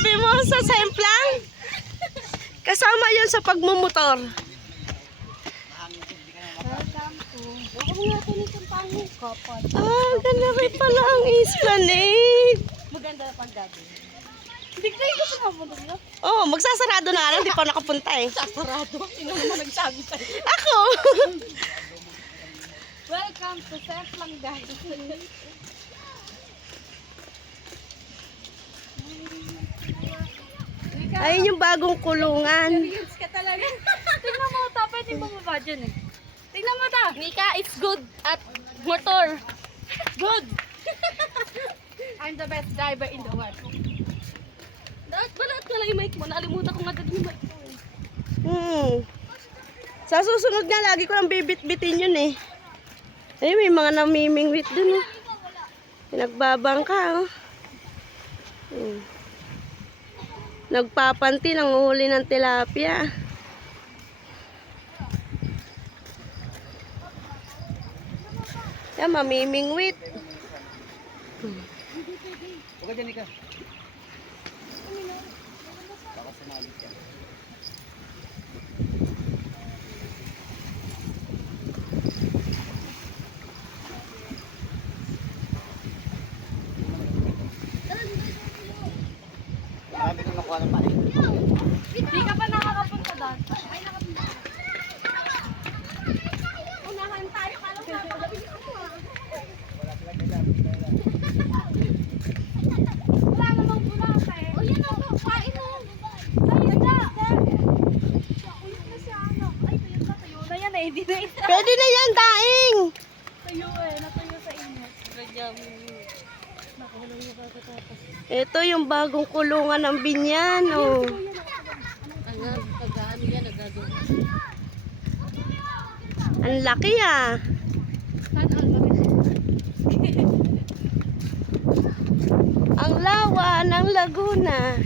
sabi mo sa semplang? Kasama yun sa pagmumotor. Ah, ganda rin pala ang Esplanade. Maganda pang gabi. Hindi kayo gusto na mo doon. Oh, magsasarado na nga lang, di pa nakapunta eh. Sasarado. Sino naman nagsabi sa'yo? Ako! Welcome to Semplang guys. Ayun yung bagong kulungan. Serious ka talaga. Tingnan mo, tapos hindi bumaba dyan eh. Tingnan mo ta. Nika, it's good at motor. Good. I'm the best driver in the world. Balat ko lang yung mic mo. Nakalimutan ko nga agad yung mic mo. Sa susunod nga, lagi ko lang bibit-bitin yun eh. Ay, may mga namimingwit dun eh. Pinagbabang ka oh. Nagpapanti ng huli ng tilapia. Yan, mamimingwit. Huwag dyan, Nika. Baka sumabit ka. Marami kong nakuha ng pari. Hindi ka pa nakakapunta doon. Ay, nakapunta. Unahan tayo. Kala ko napakabilis ako ah. Wala namang bulasa eh. O yan ako. Kain mo. Ay, wala. Uyok na siya ano. Ay, tuyo na yan eh. Hindi na isa. Pwede na yan, daing! Tuyo eh. Natuyo sa inyo. Ganyan. Nakahulong yung pagkatapos. Ito yung bagong kulungan ng Binyan. Oh. Pag-ano yan, nagagawin. Ang laki ah. Saan ang laki? Ang lawa ng Laguna.